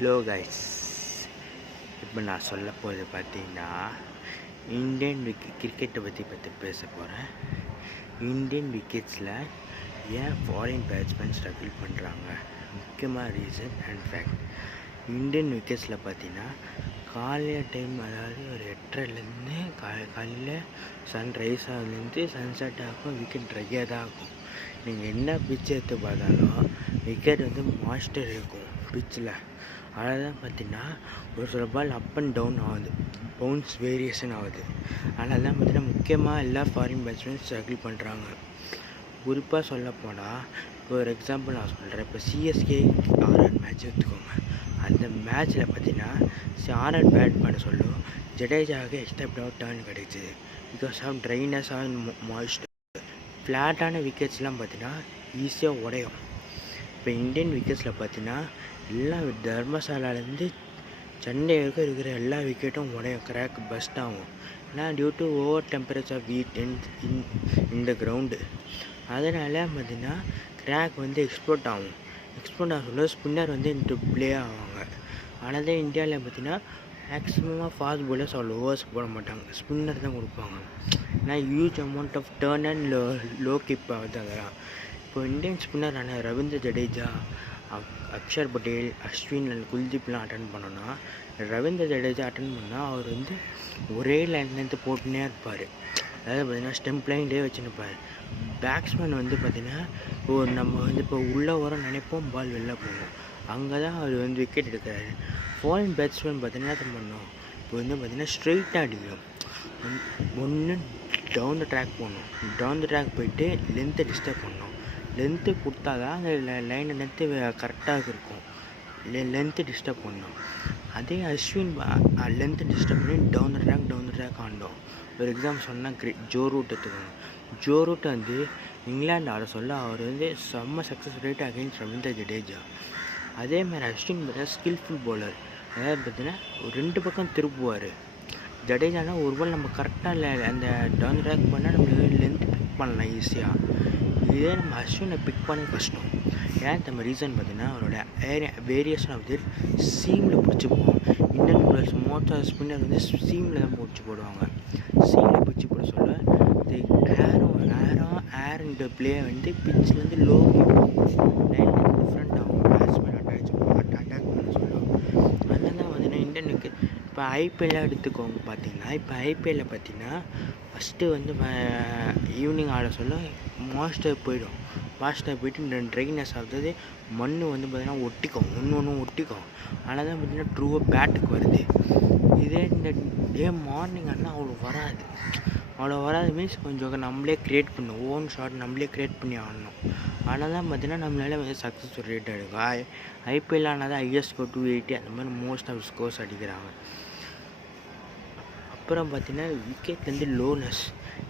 Hello guys, இப்போ நான் சொல்ல போகிறது பார்த்தீங்கன்னா இந்தியன் கிரிக்கெட்டை பற்றி பேச போகிறேன். இந்தியன் விக்கெட்ஸில் ஏன் ஃபாரின் பேட்ஸ்மேன் ஸ்ட்ரகிள் பண்ணுறாங்க, முக்கியமாக ரீசன் அண்ட் ஃபேக்ட். இந்தியன் விக்கெட்ஸில் பார்த்தீங்கன்னா காலையில் டைம், அதாவது ஒரு 8:30லேருந்து காலையில் சன்ரைஸ் ஆகுதுலேருந்து சன்செட் ஆகும், விக்கெட் ட்ரையாக தான் ஆகும். நீங்கள் என்ன பிச்சு எடுத்து பார்த்தாலும் விக்கெட் வந்து மாஸ்டர் இருக்கும் பிச்சில். அதனால் பார்த்தீங்கன்னா ஒரு சில பால் அப் அண்ட் டவுன் ஆகுது, பவுன்ஸ் வேரியேஷன் ஆகுது. அதனால தான் பார்த்தீங்கன்னா முக்கியமாக எல்லா ஃபாரின் பேட்ஸ்மேன் ஸ்ட்ரகிள் பண்ணுறாங்க. குறிப்பாக சொல்லப்போனால் இப்போ ஒரு எக்ஸாம்பிள் நான் சொல்கிறேன். இப்போ சிஎஸ்கே ஆர்ஆர் மேட்ச் எடுத்துக்கோங்க. அந்த மேட்ச்சில் பார்த்தீங்கன்னா ஆர்ஆர் பேட் பண்ண சொல்லும் ஜடேஜாவுக்கு எக்ஸ்ட்ரா டர்ன் கிடைச்சிது. Because of dryness on moisture. ஃப்ளாட்டான விக்கெட்ஸ்லாம் பார்த்தீங்கன்னா ஈஸியாக உடையும். இப்போ இந்தியன் விக்கெட்ஸில் பார்த்தீங்கன்னா எல்லா தர்மசாலாலேருந்து சென்னை வரைக்கும் இருக்கிற எல்லா விக்கெட்டும் உடையும், கிராக் பஸ்ட் ஆகும். ஏன்னா டியூ டு ஓவர் டெம்பரேச்சர் வீட் இந்த கிரவுண்டு. அதனால் பார்த்தீங்கன்னா கிராக் வந்து எக்ஸ்போர்ட் ஆகும். எக்ஸ்போர்ட் ஆக சொல்ல ஸ்பின்னர் வந்து இன்ட்டு ப்ளே ஆவாங்க. ஆனால் தான் இந்தியாவில் பார்த்தீங்கன்னா மேக்ஸிமமாக ஃபாஸ்ட் பாலர்ஸ் அவ்வளோ ஓவர்ஸ் போட மாட்டாங்க, ஸ்பின்னர் தான் கொடுப்பாங்க. ஏன்னா huge amount of turn and low கிப் ஆகுது. அதெல்லாம் இப்போ இந்தியன் ஸ்பின்னரான ரவீந்திர ஜடேஜா, அக்ஷர் பட்டேல், அஸ்வின் அண்ட் குல்தீப்லாம் அட்டன் பண்ணோன்னா, ரவீந்திர ஜடேஜா அட்டன் பண்ணால் அவர் வந்து ஒரே லைன்லேருந்து போட்டுனே இருப்பார். அதாவது பார்த்திங்கன்னா ஸ்டெம்ப் லைன்லேயே வச்சுருப்பார். பேட்ஸ்மேன் வந்து பார்த்திங்கன்னா நம்ம வந்து இப்போ உள்ளே வர நினைப்போம், பால் வெளில போகும். அங்கே தான் அவர் வந்து விக்கெட் எடுக்கிறாரு. ஃபாரின் பேட்ஸ்மேன் பார்த்திங்கன்னா என்ன பண்ணணும், இப்போ வந்து பார்த்திங்கன்னா ஸ்ட்ரெயிட்டாக அடிக்கணும். ஒன்று டவுன் த ட்ராக் போகணும், டவுன் த ட்ராக் போயிட்டு லென்த்தை டிஸ்டர்ப் பண்ணணும். லென்த்து கொடுத்தா தான் அந்த லைனை லென்த்து கரெக்டாக இருக்கும். லென்த்து டிஸ்டர்ப் பண்ணணும். அதே அஸ்வின் லென்த்து டிஸ்டர்ப் பண்ணி டவுன் த ட்ராக் ஆண்டோம். ஒரு எக்ஸாம்பிள் சொன்னால் ஜோ ரூட் எடுத்துக்கோங்க. ஜோ ரூட் வந்து இங்கிலாந்து ஆட சொல்ல அவர் வந்து செம்ம success rate against Ravindra Jadeja. அதேமாதிரி அஸ்வின் பார்த்தீங்கன்னா ஸ்கில்ஃபுல் பவுலர். அதாவது பார்த்தீங்கன்னா ஒரு 2 பக்கம் திருப்புவார். ஜடேஜானா ஒரு பால் நம்ம கரெக்டாக அந்த டவுன் ட்ராக் பண்ணால் நம்மளுக்கு லென்த் பிக் பண்ணலாம் ஈஸியாக. இதே நம்ம அஸ்வினை பிக் பண்ண கஷ்டம். ஏன் நம்ம ரீசன் பார்த்தீங்கன்னா அவரோட வேரியேஷன் ஆஃப் தி சீமில் பிடிச்சி போவோம். இந்தியன் பவுலர்ஸ் மோஸ்ட் ஸ்பின்னர் வந்து சீமில் தான் பிடிச்சி போடுவாங்க. சீமில் பிடிச்சி போட சொல்ல ஏர் இந்த பிளே வந்து பிட்ச்லேருந்து லோ லைன் டிஃப்ரெண்ட் ஆகும். பேட்ஸ்மேன் அட்டாக் பண்ண சொல்லுவோம். அதனால தான் பார்த்தீங்கன்னா இந்தியனுக்கு இப்போ ஐபிஎல்லாம் எடுத்துக்கோங்க. பார்த்தீங்கன்னா இப்போ ஐபிஎல்லில் பார்த்தீங்கன்னா ஃபஸ்ட்டு வந்து ஈவினிங் ஆட சொல்ல மாஸ்டர் போயிடும். மாஸ்டர் போயிட்டு இந்த ட்ரைனஸ் ஆகுது, மண் வந்து பார்த்திங்கன்னா ஒட்டிக்கும், ஒன்று ஒட்டிக்கும். அதனால தான் பார்த்திங்கன்னா ட்ரூவாக பேட்டுக்கு வருது. இதே இந்த டே மார்னிங் ஆனால் அவ்வளோ வராது மீன்ஸ் கொஞ்சம் நம்மளே க்ரியேட் பண்ணணும், ஓன் ஷாட் நம்மளே க்ரியேட் பண்ணி ஆடணும். ஆனால் தான் பார்த்திங்கன்னா நம்மளால வந்து சக்ஸஸ் ரேட் எடுக்கும். ஐபிஎல் ஆனால் தான் ஹையஸ்ட் ஸ்கோர் 280 அந்த மாதிரி மோஸ்ட் ஆஃப் ஸ்கோர்ஸ் அடிக்கிறாங்க. அப்புறம் பார்த்தீங்கன்னா விக்கெட்லேருந்து லோனஸ்.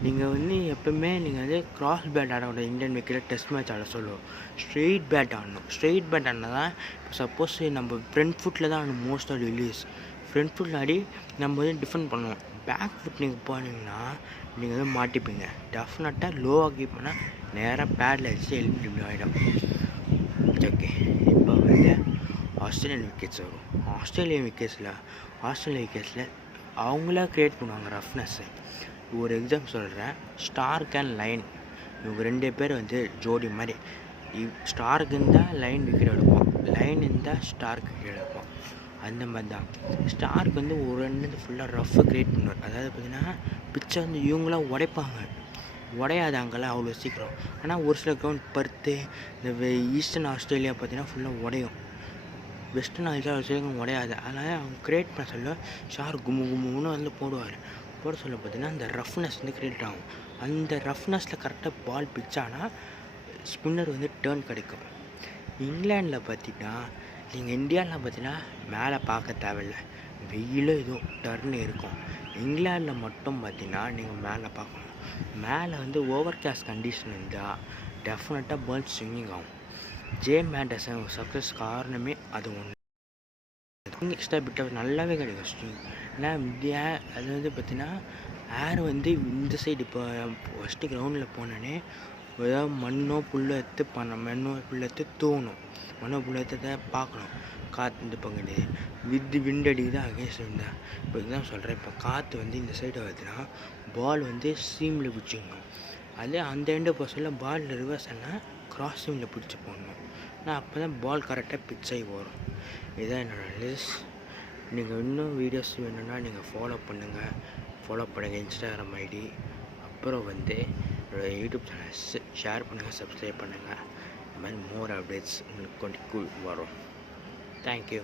நீங்கள் வந்து எப்போவுமே நீங்கள் வந்து கிராஸ் பேட் ஆடக்கூடாது. இந்தியன் விக்கெட்டில் டெஸ்ட் மேட்ச் ஆட சொல்லுவோம். ஸ்ட்ரெயிட் பேட் ஆடணும். ஸ்ட்ரெயிட் பேட் ஆனால் தான் இப்போ சப்போஸ் நம்ம ஃப்ரண்ட் ஃபுட்டில் தான் ஆடணும். மோஸ்ட் ஆஃப் ரிலீஸ் ஃப்ரண்ட் ஃபுட்டில் ஆடி நம்ம வந்து டிஃபெண்ட் பண்ணுவோம். பேக் ஃபுட் நீங்கள் போனீங்கன்னா நீங்கள் வந்து மாட்டிப்பீங்க. டெஃபினட்டாக லோவாக கீப் பண்ணால் நேராக பேடில் வச்சு எலிமினேட் ஆகிடும். ஓகே, இப்போ வந்து ஆஸ்திரேலியன் விக்கெட்ஸ் வரும். ஆஸ்திரேலியன் விக்கெட்ஸில் அவங்களா க்ரியேட் பண்ணுவாங்க ரஃப்னஸ்ஸு. ஒரு எக்ஸாம்பிள் சொல்கிறேன். ஸ்டார்க் அண்ட் லைன், இவங்க 2 பேர் வந்து ஜோடி மாதிரி. ஸ்டார்க் இருந்தால் லைன் விக்கெட் எடுப்போம், லைன் இருந்தால் ஸ்டார்க் விக்கெட் எடுப்போம். அந்த மாதிரி தான் ஸ்டார்க் வந்து ஒரு ரெண்டு ஃபுல்லாக ரஃப்பாக க்ரியேட் பண்ணுவார். அதாவது பார்த்திங்கன்னா பிச்சை வந்து இவங்களாம் உடையாது அங்கெல்லாம் அவ்வளோ சீக்கிரம். ஆனால் ஒரு சில கிரவுண்ட் பர்த்து இந்த ஈஸ்டர்ன் ஆஸ்திரேலியா பார்த்திங்கன்னா ஃபுல்லாக உடையும். வெஸ்டர்ன் ஆஸ்திரேலியா உடையாது. அதனால் அவங்க க்ரியேட் பண்ண சொல்ல ஷார்க் கும்முன்னு வந்து போட சொல்ல பார்த்தீங்கன்னா அந்த ரஃப்னஸ் வந்து க்ரியேட் ஆகும். அந்த ரஃப்னஸில் கரெக்டாக பால் பிச்சானால் ஸ்பின்னர் வந்து டேர்ன் கிடைக்கும். இங்கிலாண்டில் பார்த்தீங்கன்னா நீங்கள் இந்தியாவில் பார்த்தீங்கன்னா மேலே பார்க்க தேவையில்ல, வெயிலும் இதுவும் டர்ன் இருக்கும். இங்கிலாண்டில் மட்டும் பார்த்தீங்கன்னா நீங்கள் மேலே பார்க்கணும். மேலே வந்து ஓவர் கேஸ்ட் கண்டிஷன் இருந்தால் டெஃபினட்டாக பால் ஸ்விங்கிங் ஆகும். ஜேம்ஸ் ஆண்டர்சன் சக்ஸஸ் காரணமே அது ஒன்று. எக்ஸ்ட்ரா பிட்டாக நல்லாவே கிடைக்கும் ஸ்விங். ஏன்னா அது வந்து பார்த்திங்கன்னா ஏர் வந்து இந்த சைடு இப்போ ஃபஸ்ட்டு கிரவுண்டில் போனோடனே ஏதாவது மண்ணோ புல்லோ எடுத்து தூவணும். மனோபுலத்தை பார்க்கணும். காற்று இந்த பங்குது வித்து விண்டடிக்கு தான் அகேன்ஸ்ட் வந்தேன். இப்போ இதுதான் சொல்கிறேன். இப்போ காற்று வந்து இந்த சைடு வருதுன்னா பால் வந்து சீமில் பிடிச்சிக்கணும். அதே அந்த எண்டை போக சொல்ல பால் ரிவர்ஸ் ஆனால் கிராஸ் சீமில் பிடிச்சி போடணும். நான் அப்போ தான் பால் கரெக்டாக பிச் ஆகி வரும். இதுதான் என்னோட லிஸ்ட். நீங்கள் இன்னும் வீடியோஸ் வேணும்னா நீங்கள் ஃபாலோ பண்ணுங்கள் இன்ஸ்டாகிராம் ஐடி. அப்புறம் வந்து என்னோடய யூடியூப் சேனல் ஷேர் பண்ணுங்கள், சப்ஸ்கிரைப் பண்ணுங்கள். இந்த மாதிரி மோர் அப்டேட்ஸ் உங்களுக்கு கொண்டு வரும். தேங்க்யூ.